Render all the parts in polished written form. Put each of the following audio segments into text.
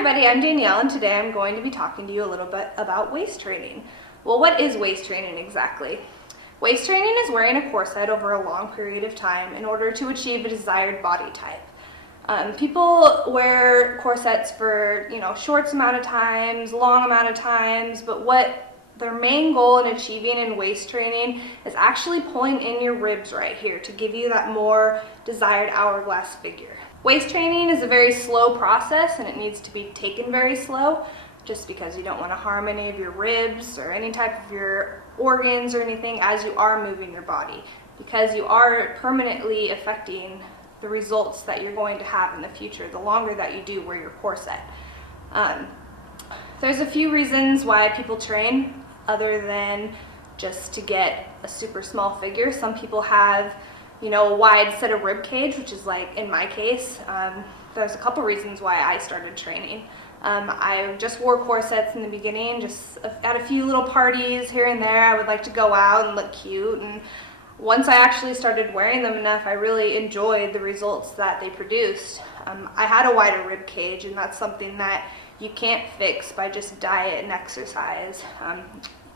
everybody, I'm Danielle, and today I'm going to be talking to you a little bit about waist training. Well, what is waist training exactly? Waist training is wearing a corset over a long period of time in order to achieve a desired body type. People wear corsets for, short amount of times, long amount of times, but what their main goal in achieving in waist training is actually pulling in your ribs right here to give you that more desired hourglass figure. Waist training is a very slow process and it needs to be taken very slow just because you don't want to harm any of your ribs or any type of your organs or anything as you are moving your body, because you are permanently affecting the results that you're going to have in the future the longer that you do wear your corset. There's a few reasons why people train other than just to get a super small figure. Some people have a wide set of rib cage, which is like in my case. There's a couple reasons why I started training. I just wore corsets in the beginning, just at a few little parties here and there. I would like to go out and look cute, and once I actually started wearing them enough, I really enjoyed the results that they produced. I had a wider rib cage, and that's something that you can't fix by just diet and exercise.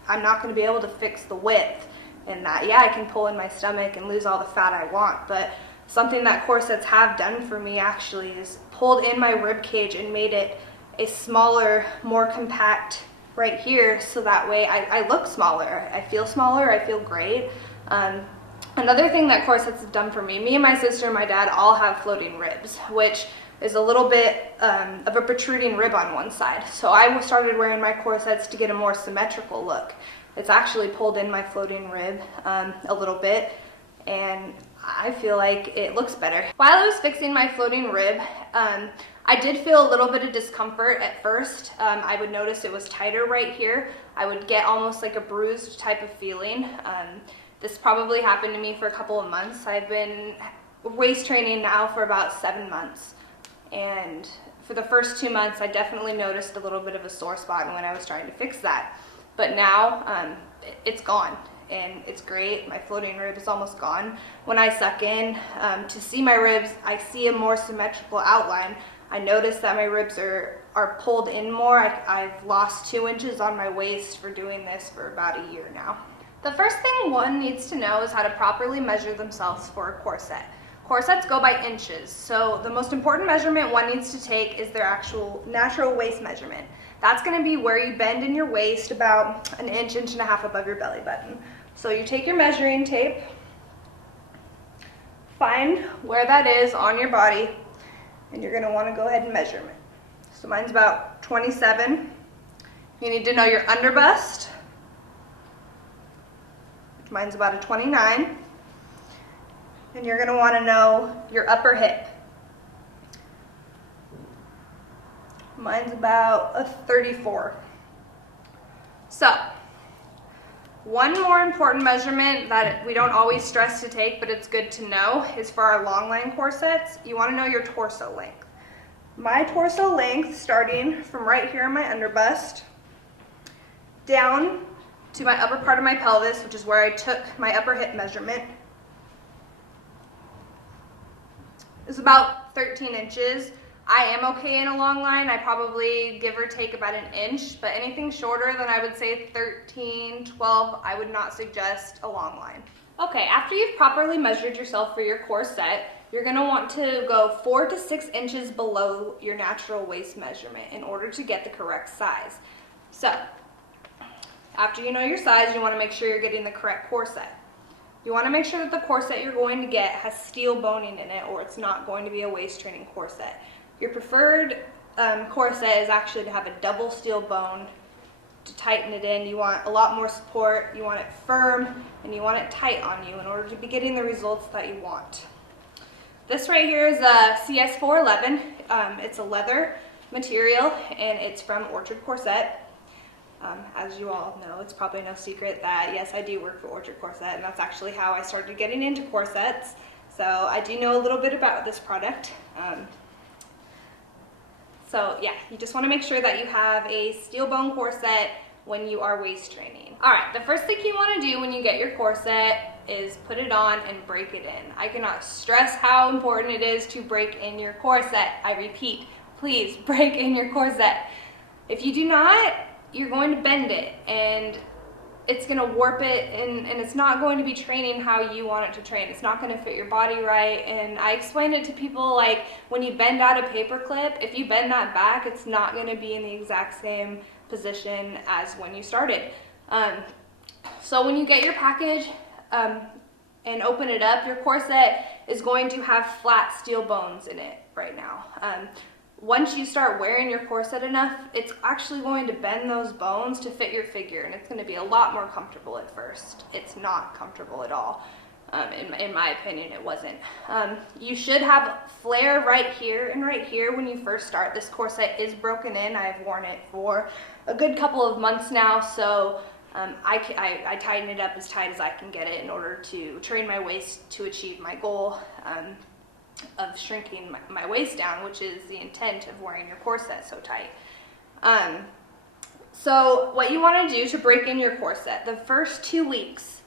I'm not going to be able to fix the width. And that, I can pull in my stomach and lose all the fat I want, but something that corsets have done for me actually is pulled in my rib cage and made it a smaller, more compact right here, so that way I look smaller, I feel great. Another thing that corsets have done for me and my sister and my dad all have floating ribs, which is a little bit of a protruding rib on one side. So I started wearing my corsets to get a more symmetrical look. It's actually pulled in my floating rib a little bit, and I feel like it looks better. While I was fixing my floating rib, I did feel a little bit of discomfort at first. I would notice it was tighter right here. I would get almost like a bruised type of feeling. This probably happened to me for a couple of months. I've been waist training now for about 7 months, and for the first 2 months I definitely noticed a little bit of a sore spot when I was trying to fix that. But now it's gone and it's great. My floating rib is almost gone. When I suck in to see my ribs, I see a more symmetrical outline. I notice that my ribs are pulled in more. I've lost 2 inches on my waist for doing this for about a year now. The first thing one needs to know is how to properly measure themselves for a corset. Corsets go by inches, so the most important measurement one needs to take is their actual natural waist measurement. That's going to be where you bend in your waist about an inch and a half above your belly button. So you take your measuring tape, find where that is on your body, and you're going to want to go ahead and measure it. So mine's about 27. You need to know your underbust. Mine's about a 29. And you're going to want to know your upper hip. Mine's about a 34. So, one more important measurement that we don't always stress to take, but it's good to know, is for our long line corsets, you want to know your torso length. My torso length, starting from right here in my underbust, down to my upper part of my pelvis, which is where I took my upper hip measurement, is about 13 inches. I am okay in a long line. I probably give or take about an inch, but anything shorter than I would say 13, 12, I would not suggest a long line. Okay, after you've properly measured yourself for your corset, you're gonna want to go 4 to 6 inches below your natural waist measurement in order to get the correct size. So, after you know your size, you wanna make sure you're getting the correct corset. You want to make sure that the corset you're going to get has steel boning in it, or it's not going to be a waist training corset. Your preferred corset is actually to have a double steel bone to tighten it in. You want a lot more support, you want it firm, and you want it tight on you in order to be getting the results that you want. This right here is a CS411. It's a leather material, and it's from Orchard Corset. As you all know, it's probably no secret that, yes, I do work for Orchard Corset, and that's actually how I started getting into corsets. So I do know a little bit about this product. So yeah, you just want to make sure that you have a steel bone corset when you are waist training. All right, the first thing you want to do when you get your corset is put it on and break it in. I cannot stress how important it is to break in your corset. I repeat, please break in your corset. If you do not, you're going to bend it, and it's going to warp it, and it's not going to be training how you want it to train. It's not going to fit your body right. And I explained it to people, like, when you bend out a paper clip, if you bend that back, it's not going to be in the exact same position as when you started. So when you get your package and open it up, your corset is going to have flat steel bones in it right now. Once you start wearing your corset enough, it's actually going to bend those bones to fit your figure, and it's going to be a lot more comfortable at first. It's not comfortable at all. In my opinion, it wasn't. You should have flare right here and right here when you first start. This corset is broken in. I've worn it for a good couple of months now, so I tighten it up as tight as I can get it in order to train my waist to achieve my goal of shrinking my waist down, which is the intent of wearing your corset so tight. So what you want to do to break in your corset, the first 2 weeks,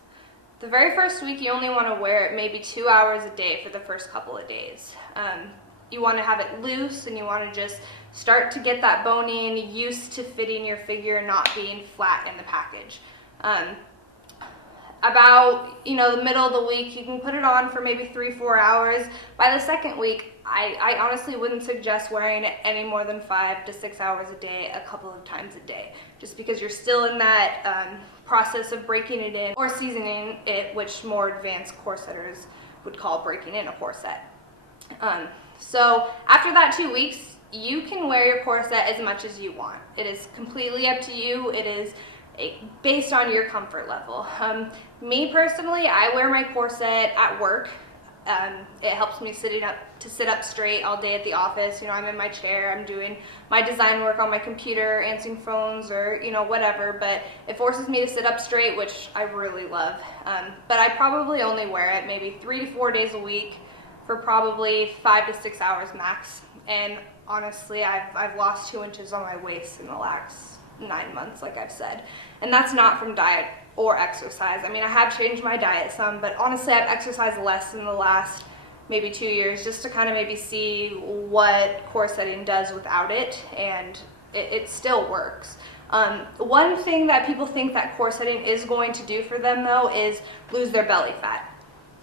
the very first week you only want to wear it maybe 2 hours a day for the first couple of days. You want to have it loose, and you want to just start to get that boning used to fitting your figure and not being flat in the package. About the middle of the week, you can put it on for maybe 3-4 hours. By the second week, I honestly wouldn't suggest wearing it any more than 5 to 6 hours a day, a couple of times a day, just because you're still in that process of breaking it in or seasoning it, which more advanced corsetters would call breaking in a corset. So after that 2 weeks, you can wear your corset as much as you want. It is completely up to you. It is based on your comfort level. Me personally, I wear my corset at work. It helps me sit up straight all day at the office. I'm in my chair, I'm doing my design work on my computer, answering phones, or whatever, but it forces me to sit up straight, which I really love. But I probably only wear it maybe 3 to 4 days a week for probably 5 to 6 hours max. And honestly, I've lost 2 inches on my waist in the last 9 months, like I've said. And that's not from diet or exercise. I mean, I have changed my diet some, but honestly, I've exercised less in the last maybe 2 years, just to kind of maybe see what corsetting does without it, and it still works. One thing that people think that corsetting is going to do for them, though, is lose their belly fat.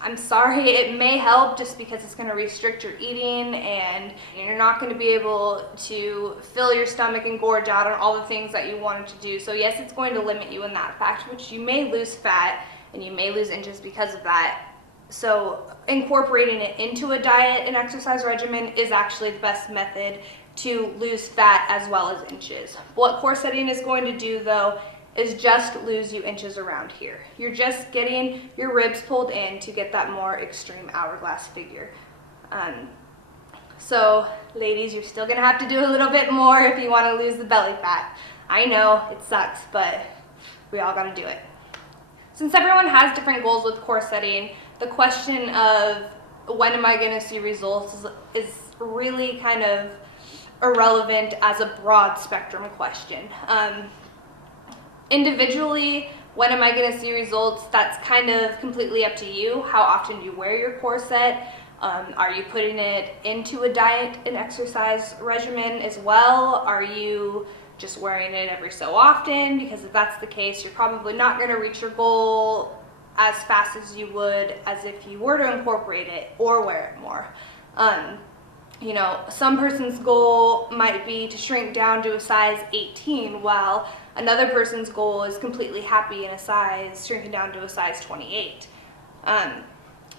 I'm sorry, it may help just because it's going to restrict your eating, and you're not going to be able to fill your stomach and gorge out on all the things that you wanted to do. So yes, it's going to limit you in that fact, which you may lose fat and you may lose inches because of that. So incorporating it into a diet and exercise regimen is actually the best method to lose fat as well as inches. What corsetting is going to do, though, is just lose you inches around here. You're just getting your ribs pulled in to get that more extreme hourglass figure. So ladies, you're still gonna have to do a little bit more if you wanna lose the belly fat. I know, it sucks, but we all gotta do it. Since everyone has different goals with corsetting, the question of when am I gonna see results is really kind of irrelevant as a broad spectrum question. Individually, when am I going to see results? That's kind of completely up to you. How often do you wear your corset? Are you putting it into a diet and exercise regimen as well? Are you just wearing it every so often? Because if that's the case, you're probably not going to reach your goal as fast as you would as if you were to incorporate it or wear it more. Some person's goal might be to shrink down to a size 18, while another person's goal is completely happy in a size, shrinking down to a size 28.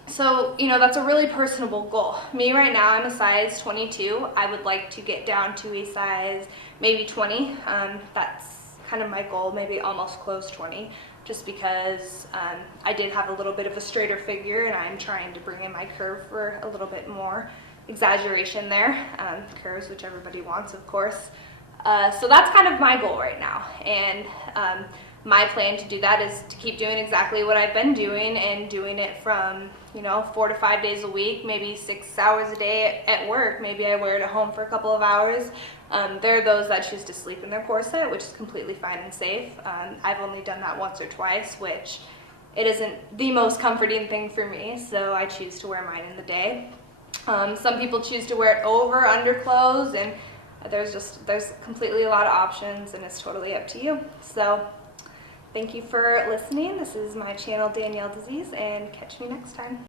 So that's a really personable goal. Me right now, I'm a size 22. I would like to get down to a size maybe 20. That's kind of my goal, maybe almost close 20, just because I did have a little bit of a straighter figure, and I'm trying to bring in my curve for a little bit more exaggeration there, curves, which everybody wants, of course. So that's kind of my goal right now, and my plan to do that is to keep doing exactly what I've been doing, and doing it from 4 to 5 days a week, maybe 6 hours a day at work. Maybe I wear it at home for a couple of hours. There are those that choose to sleep in their corset, which is completely fine and safe. I've only done that once or twice, which it isn't the most comforting thing for me, so I choose to wear mine in the day. Some people choose to wear it over underclothes, and There's completely a lot of options, and it's totally up to you. So thank you for listening. This is my channel, Danielle Disease, and catch me next time.